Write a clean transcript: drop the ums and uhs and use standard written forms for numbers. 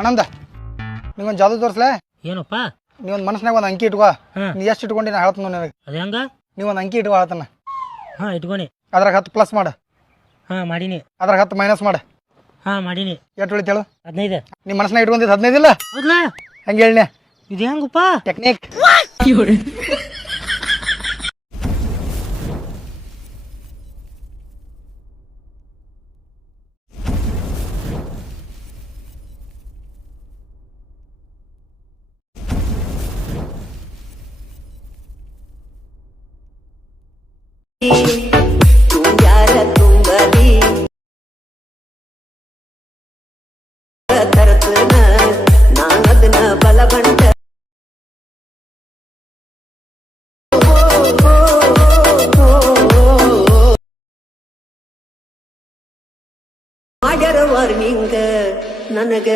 ಆನಂದ ನೀವೊಂದು ಜಾದು ತೋರಿಸ್ಲೇ. ಏನಪ್ಪ? ನೀವೊಂದು ಮನಸ್ನಾಗ ಒಂದು ಅಂಕಿ ಇಟ್ಕೋ. ನೀ ಎಷ್ಟು ಇಟ್ಕೊಂಡು ನಾ ಹೇಳ್ತೀನಿ ನನಗೆ. ಅದು ಹೆಂಗ? ನೀವೊಂದು ಅಂಕಿ ಇಟ್ಕೋ ಹೇಳ್ತಾನ. ಹಾಂ ಇಟ್ಕೊನಿ. ಅದ್ರಾಗ 10 ಪ್ಲಸ್ ಮಾಡು. ಹಾಂ ಮಾಡೀನಿ. ಅದ್ರಾಗ 10 ಮೈನಸ್ ಮಾಡು. ಹಾಂ ಮಾಡೀನಿ. ಎಷ್ಟು ಉಳಿತೇಳು? 15. ನಿಮ್ಮ ಮನಸ್ನಾಗ ಇಟ್ಕೊಂಡಿದ್ದು 15 ಇಲ್ಲ? ಹೌದಾ? ಹಂಗೆ ಹೇಳನೆ. ಇದು ಹೆಂಗಪ್ಪ? ಟೆಕ್ನಿಕ್. ಮಾಡ್ಯಾರ ವಾರ್ನಿಂಗ್ ನನಗ